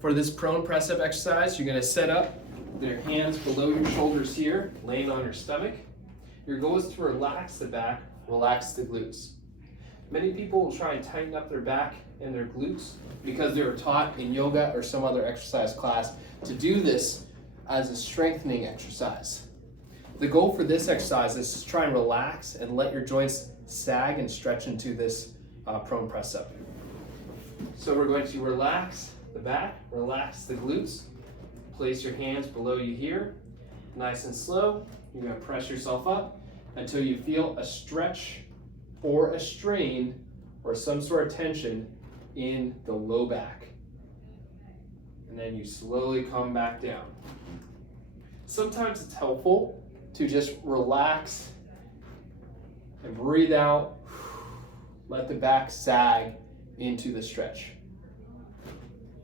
For this prone press up exercise, you're gonna set up with your hands below your shoulders here, laying on your stomach. Your goal is to relax the back, relax the glutes. Many people will try and tighten up their back and their glutes because they were taught in yoga or some other exercise class to do this as a strengthening exercise. The goal for this exercise is to try and relax and let your joints sag and stretch into this prone press up. So we're going to relax the back, relax the glutes. Place your hands below you here. Nice and slow. You're going to press yourself up until you feel a stretch or a strain or some sort of tension in the low back. And then you slowly come back down. Sometimes it's helpful to just relax and breathe out. Let the back sag into the stretch.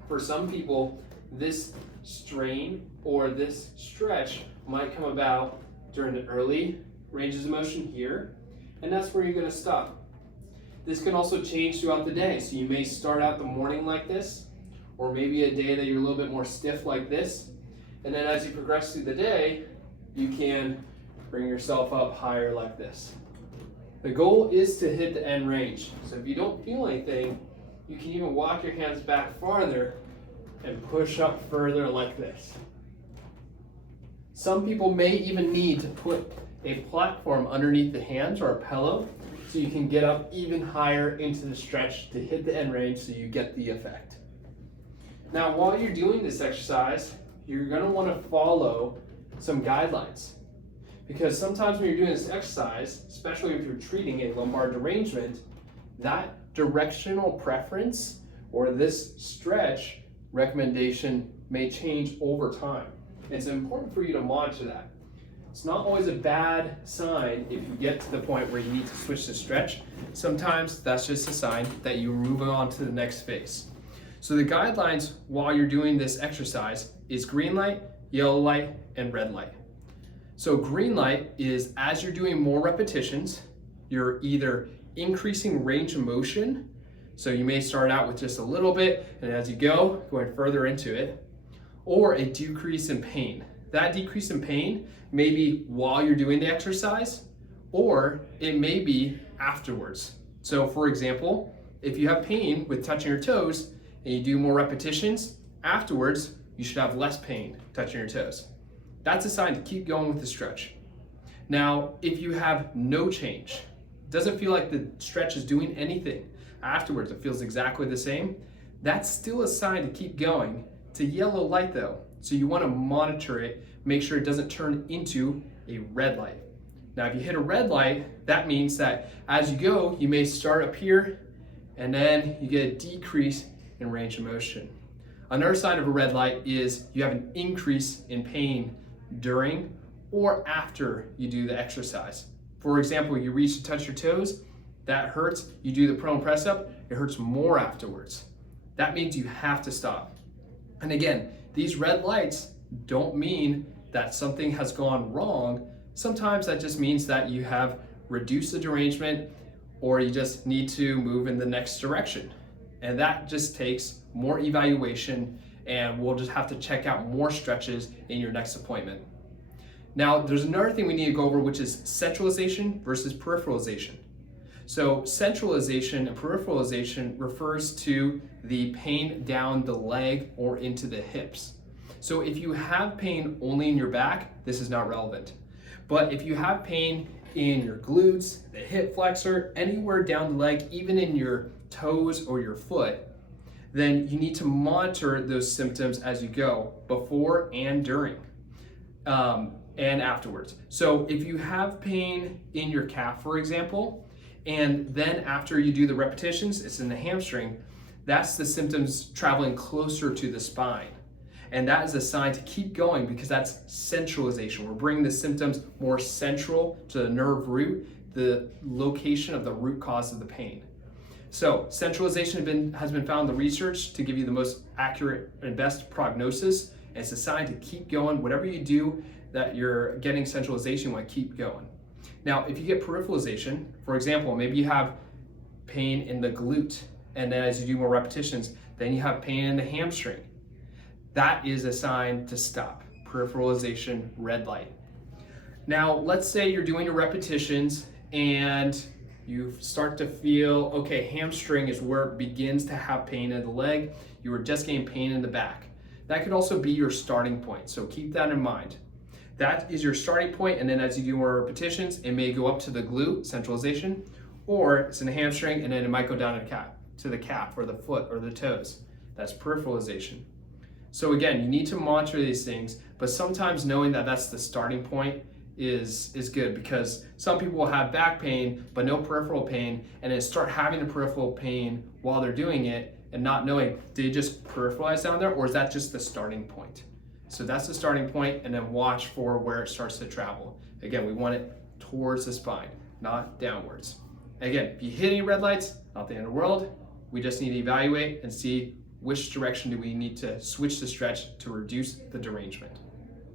For some people, this strain or this stretch might come about during the early ranges of motion here, and that's where you're going to stop. This can also change throughout the day, so you may start out the morning like this, or maybe a day that you're a little bit more stiff like this, and then as you progress through the day, you can bring yourself up higher like this. The goal is to hit the end range, so if you don't feel anything, you can even walk your hands back farther and push up further like this. Some people may even need to put a platform underneath the hands or a pillow so you can get up even higher into the stretch to hit the end range so you get the effect. Now, while you're doing this exercise, you're going to want to follow some guidelines, because sometimes when you're doing this exercise, especially if you're treating a lumbar derangement, that directional preference or this stretch recommendation may change over time. It's important for you to monitor that. It's not always a bad sign if you get to the point where you need to switch to stretch. Sometimes that's just a sign that you're moving on to the next phase. So the guidelines while you're doing this exercise is green light, yellow light, and red light. So green light is as you're doing more repetitions, you're either increasing range of motion, so you may start out with just a little bit, and as you go, going further into it, or a decrease in pain. That decrease in pain may be while you're doing the exercise, or it may be afterwards. So for example, if you have pain with touching your toes and you do more repetitions, afterwards, you should have less pain touching your toes. That's a sign to keep going with the stretch. Now, if you have no change, doesn't feel like the stretch is doing anything, afterwards it feels exactly the same, that's still a sign to keep going. It's a yellow light though, so you want to monitor it, make sure it doesn't turn into a red light. Now if you hit a red light, that means that as you go, you may start up here and then you get a decrease in range of motion. Another sign of a red light is you have an increase in pain during or after you do the exercise. For example, you reach to touch your toes, that hurts. You do the prone press up, it hurts more afterwards. That means you have to stop. And again, these red lights don't mean that something has gone wrong. Sometimes that just means that you have reduced the derangement or you just need to move in the next direction. And that just takes more evaluation, and we'll just have to check out more stretches in your next appointment. Now, there's another thing we need to go over, which is centralization versus peripheralization. So centralization and peripheralization refers to the pain down the leg or into the hips. So if you have pain only in your back, this is not relevant. But if you have pain in your glutes, the hip flexor, anywhere down the leg, even in your toes or your foot, then you need to monitor those symptoms as you go, before and during, and afterwards. So if you have pain in your calf, for example, and then after you do the repetitions, it's in the hamstring, that's the symptoms traveling closer to the spine. And that is a sign to keep going because that's centralization. We're bringing the symptoms more central to the nerve root, the location of the root cause of the pain. So centralization has been found in the research to give you the most accurate and best prognosis. And it's a sign to keep going. Whatever you do that you're getting centralization, you want to keep going. Now, if you get peripheralization, for example, maybe you have pain in the glute, and then as you do more repetitions, then you have pain in the hamstring. that is a sign to stop. Peripheralization, red light. Now, let's say you're doing your repetitions and you start to feel, okay, hamstring is where it begins to have pain in the leg. You were just getting pain in the back. That could also be your starting point, so keep that in mind. That is your starting point, and then as you do more repetitions, it may go up to the glute, centralization, or it's in the hamstring, and then it might go down to the calf or the foot or the toes. That's peripheralization. So again, you need to monitor these things, but sometimes knowing that that's the starting point is good, because some people will have back pain but no peripheral pain, and then start having the peripheral pain while they're doing it and not knowing, did they just peripheralize down there, or is that just the starting point? So that's the starting point, and then watch for where it starts to travel. Again, we want it towards the spine, not downwards. Again, if you hit any red lights, not the end of the world. We just need to evaluate and see which direction do we need to switch the stretch to reduce the derangement.